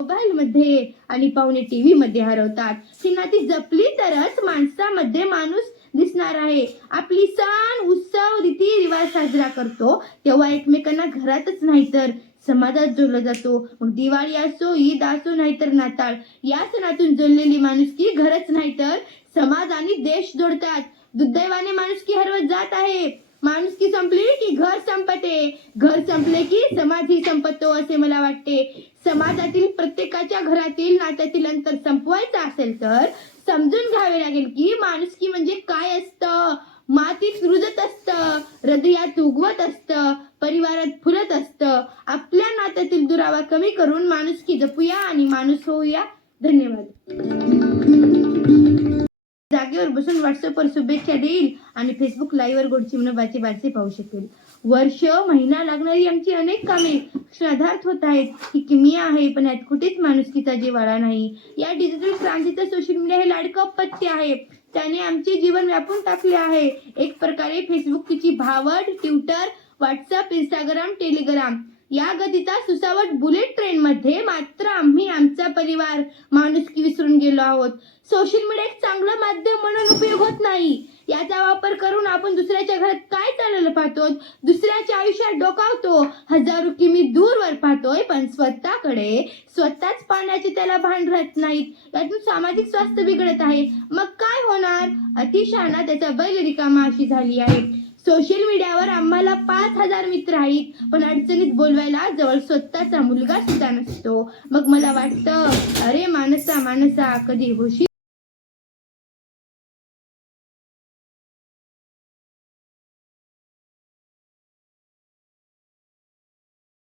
Mobile मध्ये आणि पाहुणे टीव्ही मध्ये हरवतात. ही नाती जपली तरच माणसामध्ये माणूस दिसणार आहे. आपली सण उत्सव रीती रिवाज साजरा करतो तेव्हा एकमेकांना घरातच नाही तर समाजात जोडला जातो. मग दिवाळी असो, ईद असो, नाहीतर नाताळ, या सणातून जोडलेली माणुसकी घरच नाही तर समाज आणि देश जोडतात. दुर्दैवाने माणुसकी हरवत जात आहे. माणुसकी संपली की घर संपते, घर संपले की समाजही संपतो असे मला वाटते. समाजातील प्रत्येकाच्या घरातील नात्यातील अंतर संपवायचं असेल तर समजून घ्यावे लागेल की माणुसकी म्हणजे काय असतं. मातीत रुजत असतं, हृदयात उगवत असतं, परिवारात फुलत असतं. आपल्या नात्यातील दुरावा कमी करून माणुसकी जपूया आणि माणूस होऊया. धन्यवाद. जागेवर बसून व्हॉट्सअपवर शुभेच्छा देईल आणि फेसबुक लाईव्हवर गोडची मनोबाचे बारसे पाहू शकेल. वर्ष महिना लागणारी आमची अनेक कामे क्षणार्धात होत आहेत. ही किमया आहे, पण यात कुठेच माणुसकीचा जिव्हाळा नाही. या डिजिटल क्रांतीचं सोशल मीडिया हे लाडकं अपत्य आहे. त्याने आमचे जीवन व्यापून टाकले आहे. एक प्रकारे फेसबुकची भावड, ट्विटर, व्हॉट्सअप, इंस्टाग्राम, टेलिग्राम या गतीचा सुसावट बुलेट ट्रेन मध्ये मात्र आम्ही आमचा परिवार, माणुसकी विसरून गेलो आहोत. सोशल मीडिया एक चांगलं माध्यम म्हणून उपयोग होत नाही. याचा वापर करून आपण दुसऱ्याच्या घरात काय चाललेलं पाहतो, दुसऱ्याच्या आयुष्यात डोकावतो, हजारो किमी दूरवर पाहतोय, पण स्वतःच पाहण्याचे त्याला भान राहत नाहीत. यातून सामाजिक स्वास्थ्य बिघडत आहे. मग काय होणार? अतिशहाणा त्याचा बैल रिकामा अशी झाली आहे. सोशल मीडियावर आम्हाला 5,000 मित्र आहेत, पण अडचणीत बोलवायला जवळ स्वतःचा मुलगा सुद्धा नसतो. मग मला वाटतं, अरे माणसा कधी होशील